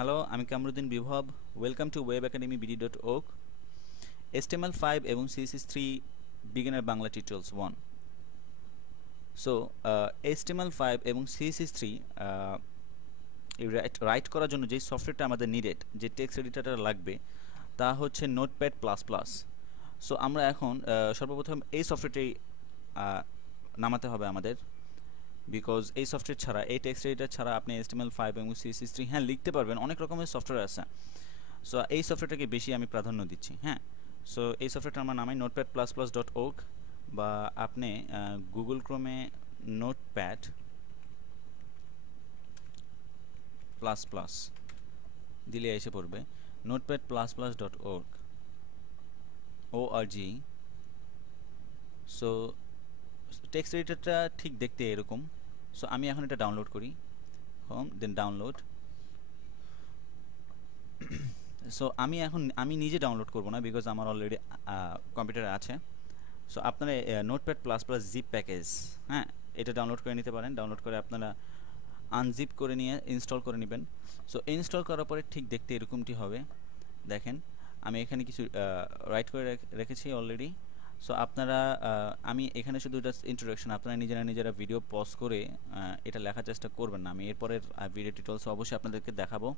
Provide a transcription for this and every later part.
Hello, আমি কামরুদ্দিন বিভব। Welcome to webacademybd.org। HTML5 এবং CSS3 beginner Bangla tutorials 1। So HTML5 এবং CSS3 রাইট করার জন্য যে সফটওয়্যারটা আমাদের নিডেড, যে টেক্সট এডিটরটা লাগবে, তা হচ্ছে নোটপ্যাড প্লাস প্লাস। সো আমরা এখন সর্বপ্রথম এই সফটওয়্যারটি নামাতে হবে আমাদের, বিকজ এই সফটওয়্যার ছাড়া, এই টেক্সট এডিটর ছাড়া আপনি HTML5 এবং CSS3 লিখতে পারবেন। অনেক রকমের সফটওয়্যার আছে। সো এই সফটওয়্যারটাকে বেশি আমি প্রাধান্য দিচ্ছি। সো এই সফটওয়্যারটা আমার নামে notepad++.org, বা আপনি গুগল ক্রোমে নোটপ্যাড প্লাস প্লাস দিলে এসে পড়বে notepad++.org। সো টেক্সট এডিটরটা ঠিক দেখতে এরকম। সো আমি এখন এটা ডাউনলোড করি, হোম, দেন ডাউনলোড। সো আমি নিজে ডাউনলোড করব না, বিকজ আমার অলরেডি কম্পিউটারে আছে। সো আপনারা notepad++ জিপ প্যাকেজ, এটা ডাউনলোড করে নিতে পারেন। ডাউনলোড করে আপনারা আনজিপ করে নিয়ে ইনস্টল করে নেবেন। সো ইনস্টল করার পরে ঠিক দেখতে এরকমটি হবে। দেখেন, আমি এখানে কিছু রাইট করে রেখেছি অলরেডি। সো আপনারা, আমি এখানে শুধু এটা ইন্ট্রোডাকশন, আপনারা নিজেরা ভিডিও পজ করে এটা লেখার চেষ্টা করবেন না। আমি এরপরের ভিডিও টিউটোরিয়ালস অবশ্যই আপনাদেরকে দেখাবো।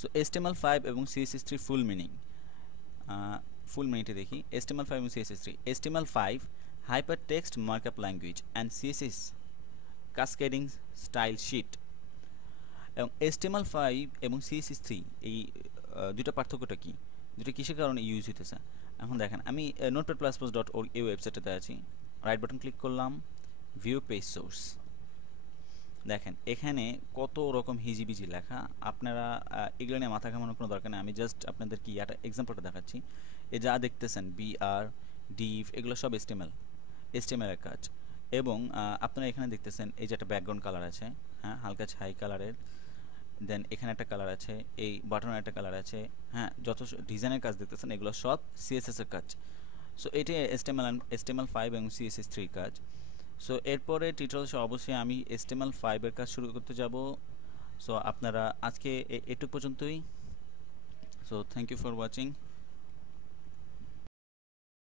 সো HTML5 এবং CSS3 ফুল মিনিটে দেখি। HTML5 এবং CSS3: HTML5 Hypertext Markup Language and CSS Cascading Style Sheet। এবং HTML5 এবং CSS3 এই দুটো পার্থক্যটা কি, দুটো কিসের কারণে ইউজ হইতেছে এখন দেখেন। আমি notepad++.org এই ওয়েবসাইটটাতে আছি। রাইট বাটন ক্লিক করলাম, ভিউ পেজ সোর্স। দেখেন এখানে কত রকম হিজিবিজি লেখা। আপনারা এগুলো নিয়ে মাথা ঘামানোর কোনো দরকার নেই। আমি জাস্ট আপনাদেরকে একটা এক্সাম্পলটা দেখাচ্ছি। এ যা দেখতেছেন BR, div, এগুলো সব HTML এর কাজ। এবং আপনারা এখানে দেখতেছেন এই যে একটা ব্যাকগ্রাউন্ড কালার আছে, হালকা ছাই কালারের। দেন এখানে একটা কালার আছে, এই বাটনের একটা কালার আছে। যত ডিজাইনের কাজ দেখতেছেন এগুলো সব CSS এর কাজ। সো এটি HTML5 এবং CSS3 কাজ। সো এরপরে টিউটোরিয়ালসে অবশ্যই আমি HTML5 এর কাজ শুরু করতে যাব। সো আপনারা আজকে এটুকু পর্যন্তই। So thank you for watching.